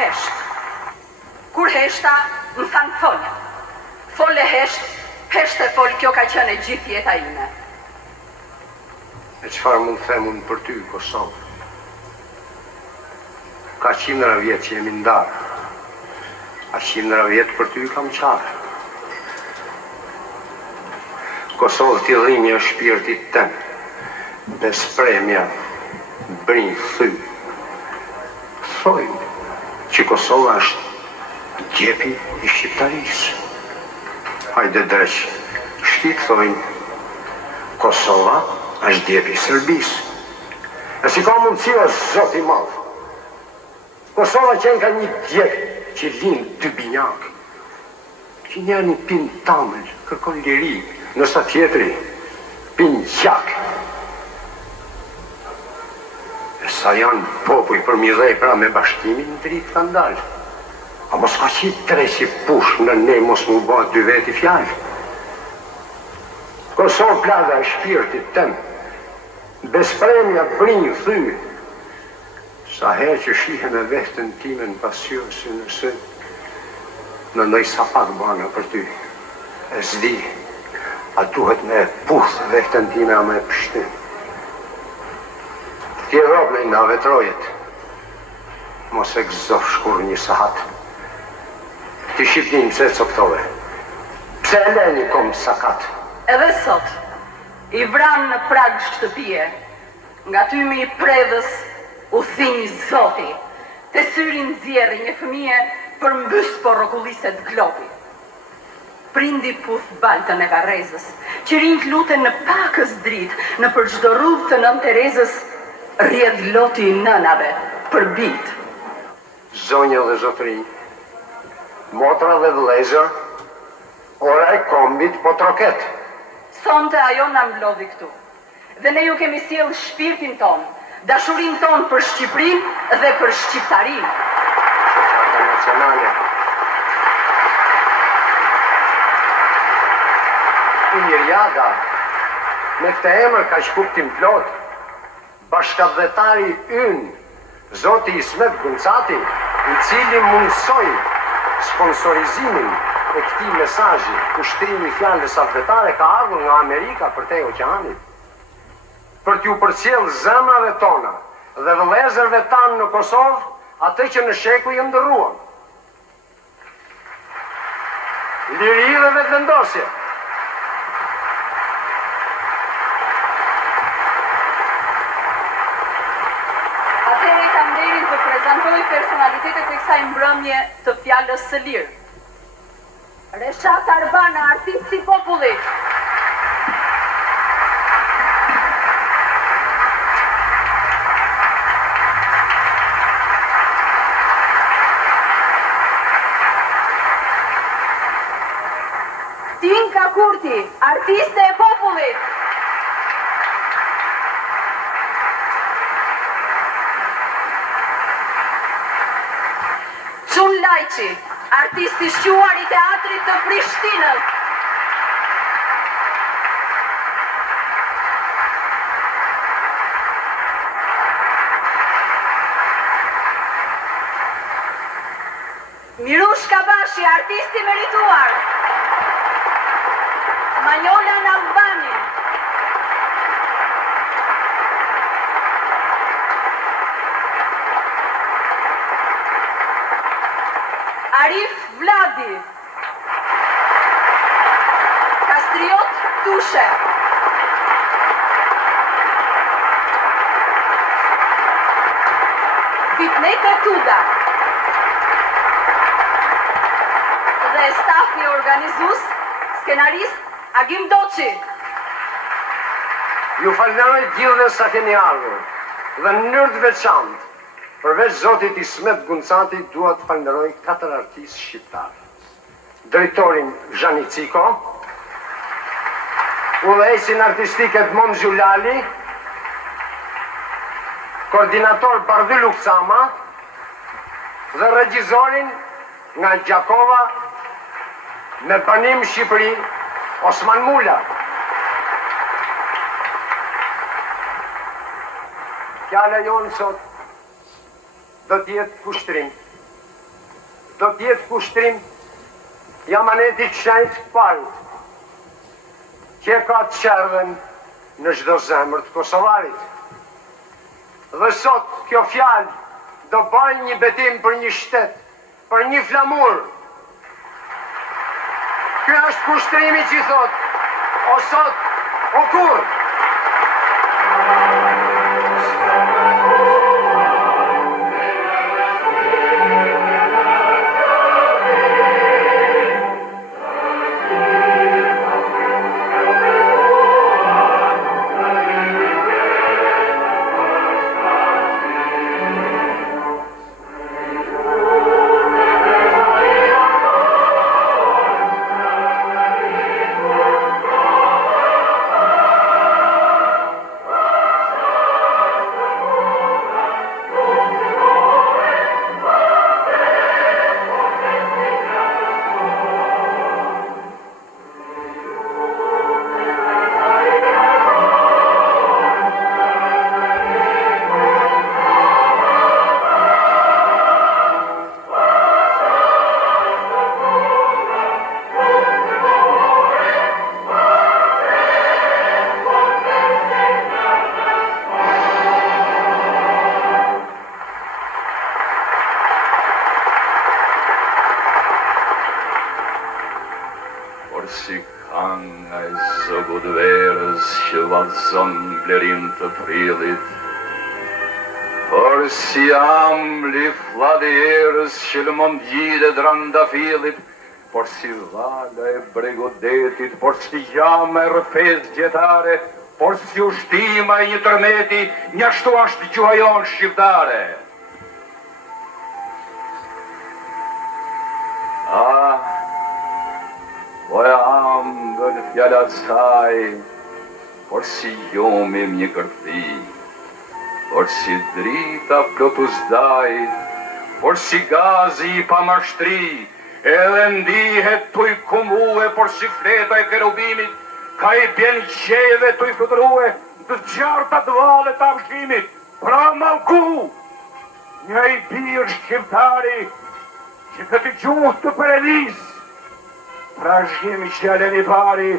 hesht. Kur heshta, më thanë folë. Folë e hesht, hesht e folë, kjo ka qenë e gjithë jeta ime. E qëfar mund të themun për ty, Kosovë? Ka 100 vjetë që jemi ndarë. A 100 vjetë për ty kam qarë. Kosovë t'i dhimi e shpirtit tem, bespremja, brinj, thy. Thojnë që Kosova është djepi i shqiptarisë. Hajde dreq, shtit thojnë, Kosova është djepi i Serbisë. E si ka mundësi o zoti madhë. Kosova qenë ka një djep që linë dy binjakë, që njëri pinë tamël, kërkon liri, nësa tjetëri pinë gjak. E sa janë popuj për midhej pra me bashkimin në dritë ka ndalë. A mos ka qitë tre si push në ne mos mu ba dy veti fjallë. Kosovë plaga e shpirtit tem, bespremja brinjë thyë, sa herë që shihe me vetën time në pasjurë si nëse në ndoj sa pak bana për ty. E zdi, a duhet me puthë vetën time a me pështim. Ti e robë në nga vetrojet, mos e gëzof shkur një sahat. Ti shqipnin pse coktove, pse e leni kom sakat. Edhe sot, i vranë në prag shtëpie, nga tymi i predhës u thinj zoti, të syrin zjerë një fëmije për mbys por rokulliset globi. Prindi puth baltën e Varrezës, që rinjt luten në pakës dritë, në për çdo rrugë të Nën Terezës, rjedh loti i nënave për bitë. Zonja dhe zotëri, motra dhe vlezër, ora e kombit po troket. Sonte ajo na mblodhi këtu, dhe ne ju kemi sjell shpirtin ton, dashurin ton për Shqipërinë dhe për shqiptarinë. Shoqata nacionale. Mirjada, me këtë emër ka shkuptim plot, bashkëdhetari ynë, Zoti Ismet Guncati, i cili mundsoi sponsorizimin e këtij mesazhi, ushtrimi i fjalës alvetare ka ardhur nga Amerika për te oqeanit, për t'ju përcjell zemrave tona dhe vëllezërve tanë në Kosovë, atë që në shekuj ndërruan. Liri dhe vetëvendosje. Atëherë kam nderin të prezantoj personalitetet e kësaj mbrëmje të fjalës së lirë. Reshat Arbana, artist i popullit. Tinka Kurti, artiste e popullit. Çun Lajçi, artist i shquar i teatrit të Prishtinës. Mirush Kabashi, artist i merituar. Manjola Albani. Arif Vladi. Kastriot Tushe. Fitnete Tuda. Dhe stafi organizus, skenarist Agim Doçi. Ju falenderoj gjithë sa keni ardhur, dhe në mënyrë të veçantë, përveç Zotit Ismet Guncati, dua të falenderoj 4 artistë shqiptarë. Drejtorin Zhani Ciko, udhëheqësin artistik Edmond Gjulali, koordinator Bardhy Luksama dhe regjizorin nga Gjakova me banim Shqipëri, Osman Mula. Fjala jonë sot do t'jetë kushtrim do t'jetë kushtrim i amanetit shenjtë parit, që ka të qerdhen në çdo zemër të Kosovarit. Dhe sot kjo fjalë do bëjë një betim për një shtet, për një flamur. Ky është kushtrimi që thot, o sot, o kur. Si kanga e zogodverës që vallëzon blerim të prillit, por si ambli fladierës që lëmon gjide drandafillit, por si vala e bregodetit, por si jama e rëfez gjetare, por si ushtima e një tërmeti, njashtu ashtë gjuha jonë shqiptare. Po e ambën fjallat saj, por si jomim një kërthi, por si drita plotuzdaj, por si gazi i pamashtri, edhe ndihet tuj kumue, por si fleta e kerubimit, ka i bjen qeve tuj fluturue, të gjarta të valet të avshimit, pra malku, një i birë shqiptari, që këtë gjuhë të përelis, pra shkim qëllën i pari,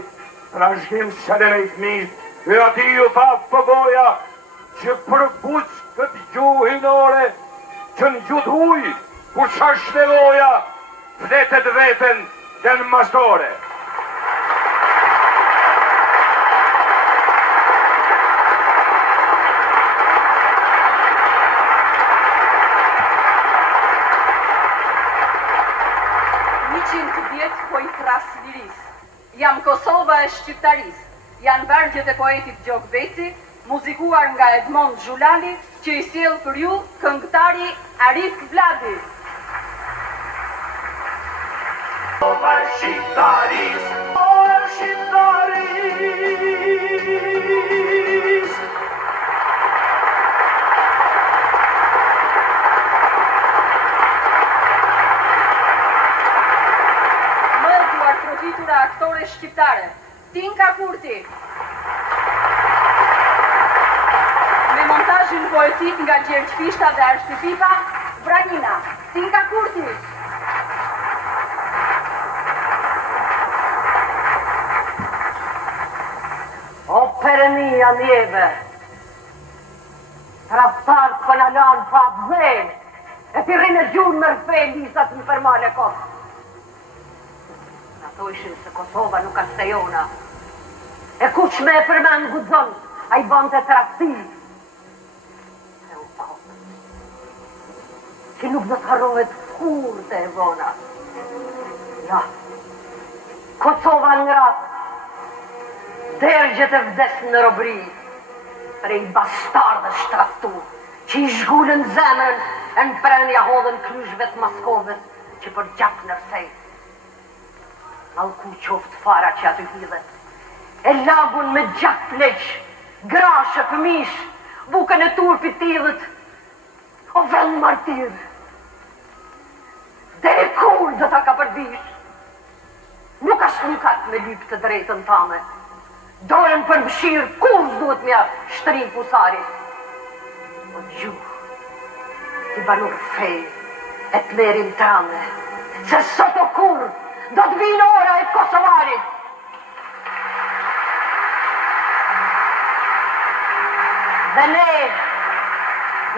pra shkim qëllën i fmis, e ati ju pap pëgoja, që përbuq këtë gjuhinore, që në gjutë huj, ku qash nevoja, fletet veten dhe në mastore. Po i thras liris. Jam Kosova e Shqiptaris. Janë vergjet e poetit Gjok Beci, muzikuar nga Edmond Zhulali, që i sjell për ju këngëtari Arif Vladi. Kosova e Shqiptaris, o e Shqiptaris. Aktore shqiptare, Tinka Kurti. Me montazhin poetik nga Gjergj Fishta dhe Arshti Pipa, Vranina, Tinka Kurti. O perënia mjeve, traftarët për në lanë pa dhenë, e pirin e gjurë më rëfej lisat në përmale kohë. Ato ishin se Kosova nuk ashtë e jona. E kush me e përmen gudzon, a i bante trakti. E u kopë, që nuk do të harrohet kur të e vona. Ja, Kosova në ratë, dergjet e vdes në robri, prej bastardë shtraftu, që i zhgullën zemrën e në prenja hodhen kryshve të Maskovës, që për gjak nërsej. Alku qoftë fara që aty hidhet, e lagun me gjak pleq, grashe, fëmish, bukën e turpit tidhët, o vend martir, deri kur do ta ka përbish, nuk ashtë lukat me lyp të drejtën tame, dorën për mëshirë, kur s'duhet mja shtrin pusarit, o gjuh, ti banur fej, e të lerin tame, se sot o kur do të vinë ora e Kosovarit. Dhe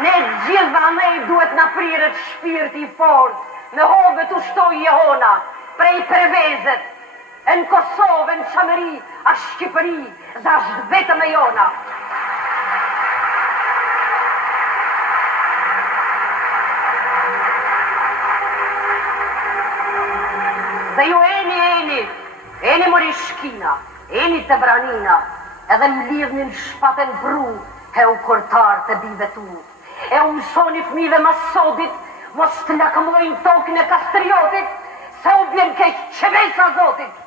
ne gjitha ne duhet na prirët shpirti i fortë, me hove të shtoj jehona, prej prevezet, e në Kosovë, në Qamëri, a Shqipëri, dhe ashtë vetëm e jona. Dhe ju eni mori shkina, eni të branina, edhe më lidhnin shpaten bru, e u kortar të bive tu. E u mësoni fmive masodit, mos të lakmojnë tokën e kastriotit, se u bjen keq qevesa zotit.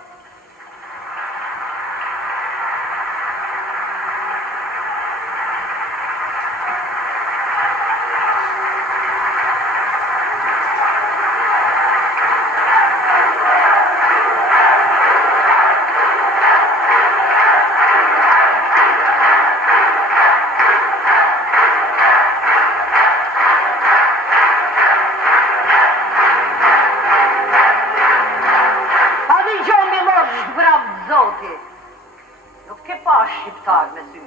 Nuk ke pa shqiptar me sy.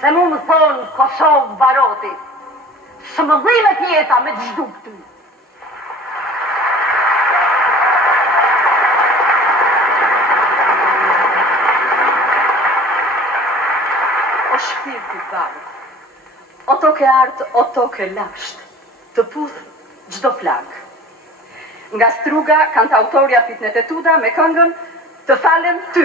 Se mu më thonë Kosovë baroti, së më dhimet jeta me të zhduk ty. O shpirti barë, o toke artë, o toke lasht, të puth gjdo flak. Nga Struga, kantautorja Fitnet e Tuda me këngën Të falem ty.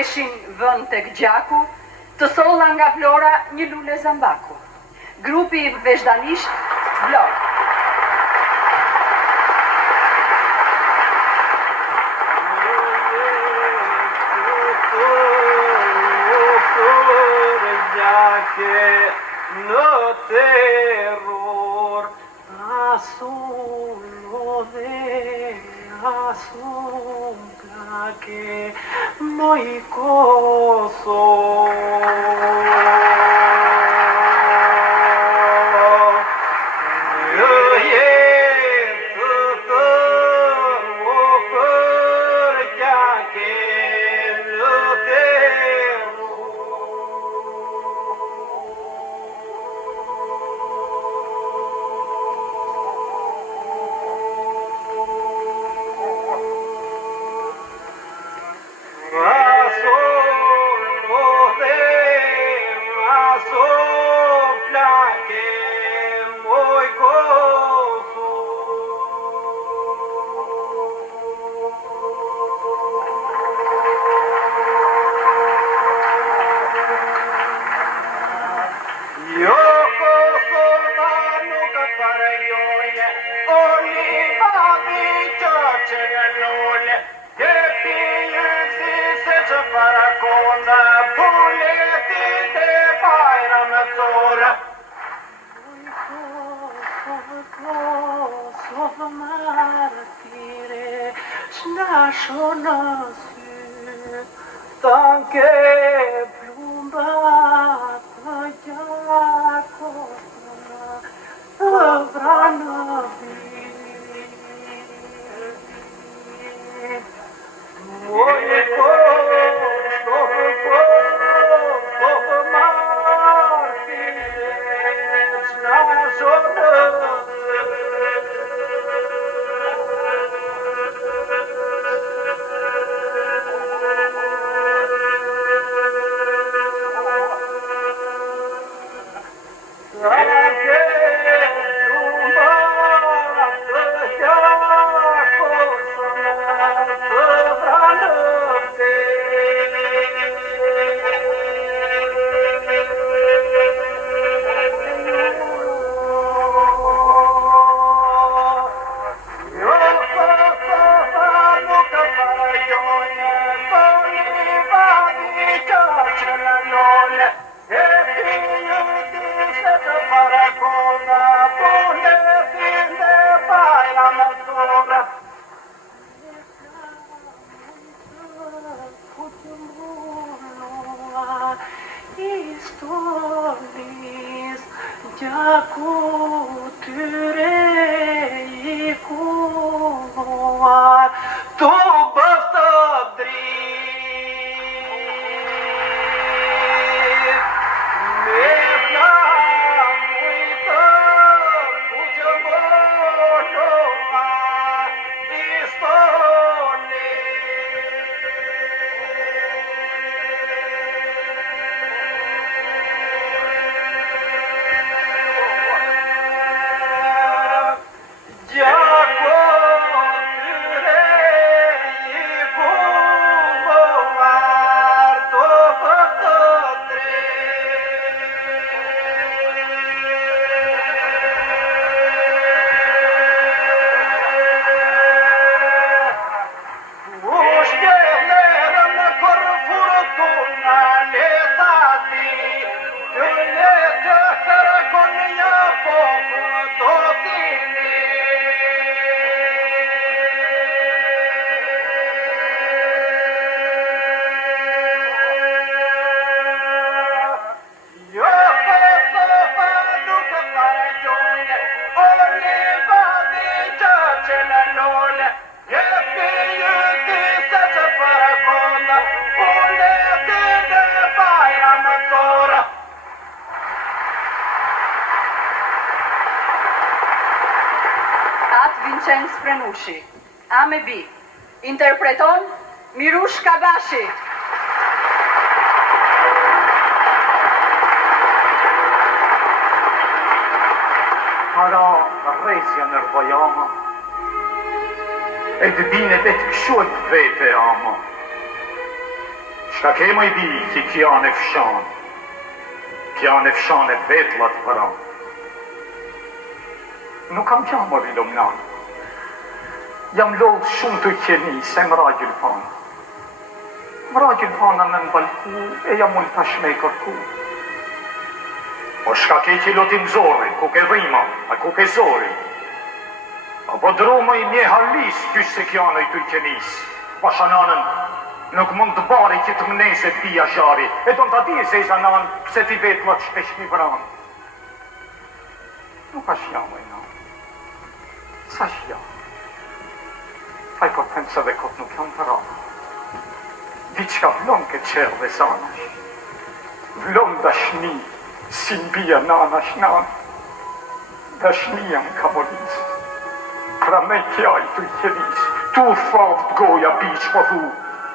veshin vënd tek gjaku, të solla nga Vlora një lule zambaku. Grupi veshdanisht Vlorë. Në terror asun dhe asun plake moj Kosovë. Vincenz Frenushi. A me B. Interpreton Mirush Kabashi. Para rresja nërvajama, e të binet e të këshojt vete ama. Shka kema I bi që kja në fshan. Kja në fshan e vetlat përan. Nuk kam qamër I lomnan. Jam lodh shumë të qeni se më ragjil fanë. Më ragjil fanë në balku e jam unë tash me kërku. O shka ke që lotim zori, ku ke rima, a ku ke zori. Apo drumë I mje halis, kysh se kja në I të qenis. Pashananën, nuk mund të bari që të mnese pia shari, e do në të di se I zanan, pse ti vetlat shpesh mi vranë. Nuk ashtë jam e na. Sa shja? Faj po të thëmë se dhe kot nuk janë të rama. Diqka vlon këtë qërë dhe zanash. Vlon dashni, si mbija nanash nanë. Dashni jam kamolisë. Pra me kjaj të I qenis, tu thavt goja biq po thu.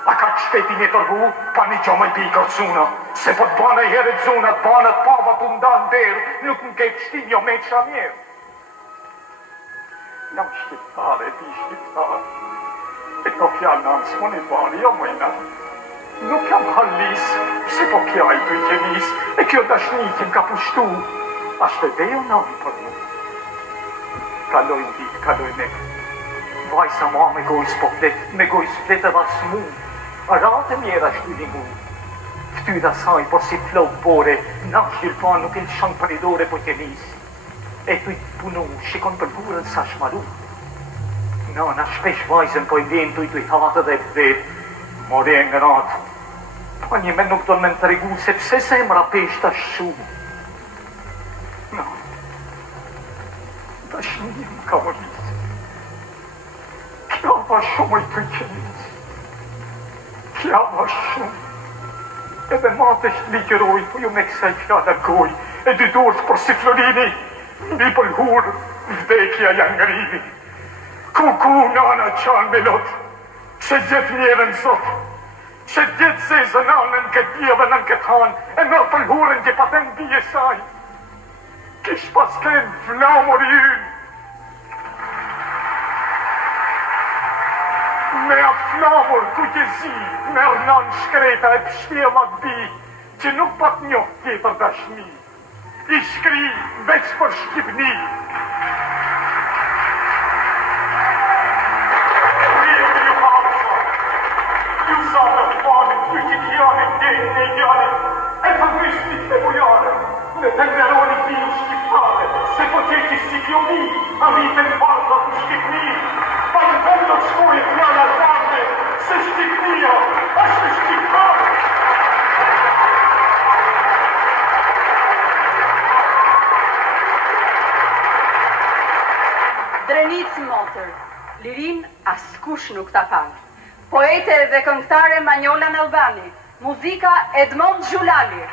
A ka të shpeti një tërvu, pa një gjomaj bi kërcuna. Se po të bane I heret zunat, bane të pava të ndanë derë, nuk në ke pështin jo me të shamjerë. Jam shqiptare, bi shqiptare. E ko fjallë në nësë më një bani, jo mëjna. Nuk jam halis, se po kjaj të I qenis, e kjo dashni që m'ka pushtu. Ashtë e dejo nëmë për mu. Kaloj në ditë, kaloj nek. Vajsa ma me gojës po flet, me gojës flet edhe asë mu. A ratë mjera shtyri mu. Ftyra saj, por si flok bore, na shqilpan nuk il shanë për I dore po qenis. E tu I punu, shikon për burën sa shmaru. Nana shpesh vajzën po I vjen tu I hatë dhe vet. More e ngrat. Pa një me nuk do në më të regu se pse se emra pesh të shumë. No. Dashni jam kamolisë. Kja va shumë I të qenis. Kja va shumë. Edhe matës ligjëroj, po ju me kësaj fjalla goj, e dy dorës për si Florini, një pëlhur, vdekja janë ngrimi. Kuku nana qanë me lot, që gjithë njerën zot, që gjithë se zënanën këtë djeve në këtë hanë, e në pëlhurën që patën bije saj. Kish pas kënë flamur I ynë. Me a flamur ku që zi, me rënan shkreta e pështjelat bi, që nuk pat njoh tjetër dashni. I shkri veç për Shqipni. Rejtë ju hapësa, ju sa të fanit, ju që kjanit djetë e gjanit, e të vishtit të bujare, me të nderoni bimë shqiptare, se po që që si kjo mi, a rritën varta të Shqipni. Pa në vend të shkoj fjalla zante, se Shqipnia është shqiptarë. Drenicë motër, lirin askush nuk ta falë. Poete dhe këngëtare Manjola Albani, muzika Edmond Gjulali.